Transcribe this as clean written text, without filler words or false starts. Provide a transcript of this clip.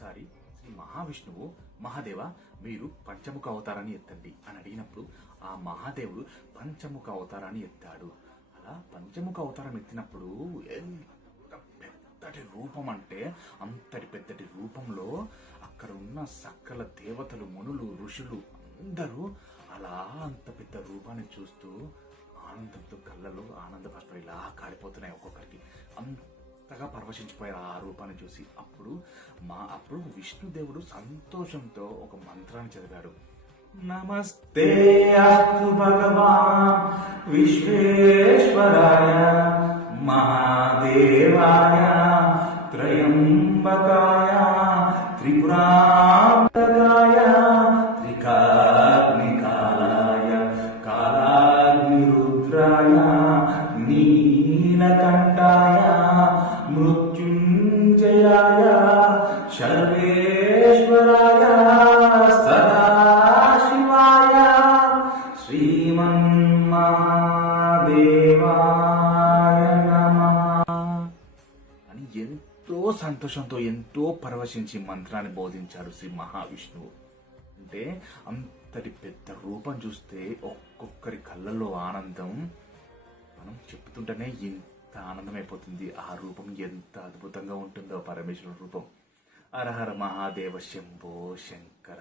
ఒకసారి శ్రీ మహావిష్ణువు మహాదేవ మీరు పంచముఖ అవతారాన్ని ఎత్తండి అని అడిగినప్పుడు ఆ మహాదేవుడు పంచముఖ అవతారాన్ని ఎత్తాడు. అలా పంచముఖ అవతారం ఎత్తినప్పుడు ఎంత పెద్దటి రూపం అంటే అంతటి పెద్దటి రూపంలో అక్కడ ఉన్న సకల దేవతలు, మునులు, ఋషులు అందరూ అలా అంత పెద్ద రూపాన్ని చూస్తూ ఆనందంతో కళ్ళలో ఆనంద బాష్పాలు ఇలా కారిపోతున్నాయి ఒక్కొక్కరికి. అంతగా పరవశించిపోయారు ఆ రూపాన్ని చూసి. అప్పుడు విష్ణుదేవుడు సంతోషంతో ఒక మంత్రాన్ని చదివాడు. నమస్తే అస్తు భగవాన్ విశ్వేశ్వరాయ మహాదేవాయ త్రయంబకాయ త్రిపురాంతకాయ త్రికాగ్నికాలాయ కాలాగ్నిరుద్రాయ నీలకంఠాయ మృత్యుంజయాయ సర్వేశ్వరాయ సదాశివాయ శ్రీమన్మహాదేవాయ నమః అని ఎంతో సంతోషంతో ఎంతో పరవశించి మంత్రాన్ని బోధించాడు శ్రీ మహావిష్ణువు. అంటే అంతటి పెద్ద రూపం చూస్తే ఒక్కొక్కరి కళ్ళల్లో ఆనందం మనం చెప్తుంటేనే ఎంత ఆనందమైపోతుంది. ఆ రూపం ఎంత అద్భుతంగా ఉంటుందో పరమేశ్వరుడు రూపం. హర హర మహాదేవ శంభో శంకర.